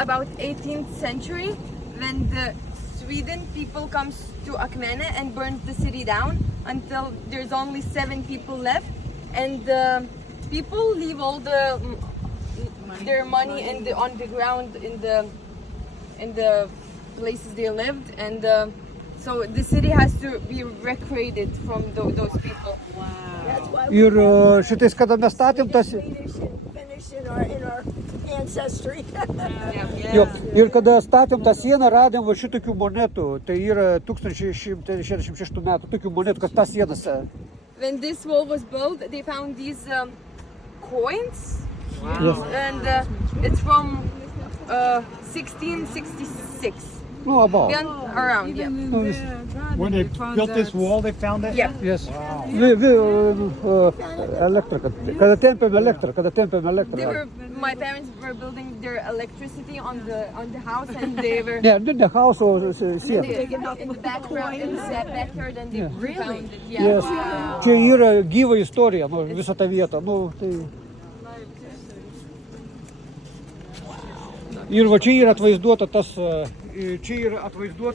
about 18th century when the Sweden people comes to Akmene and burns the city down until there's only 7 people left, and people leave all their money on the ground in the places they lived, and so the city has to be recreated from those people. Ir šitais, kada mes statėm tas... Finish in our ancestry. Jo, ir kada statėm tą sieną, radėm va šitokių monetų. Tai yra 1166 metų tokių monetų, kad tas sienas... When this wall was built, they found these coins. Yes. And it's from 1666. No, about. Been around, yeah. When they built this wall, they found that? Yeah. Yes. Elektrika. Kada tempėm elektrą. My parents were building their electricity on the house, and they were Ne house, o siena. in the background, in the backyard, and they found it. Yeah. Yes. Čia yra gyva istorija, nu, visą tą vietą. Nu, tai... Ir va čia yra atvaizduota tas, čia yra atvaizduota